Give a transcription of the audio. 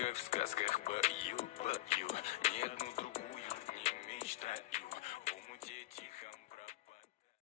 как в сказках пою, пою. Ни одну другую не мечтаю.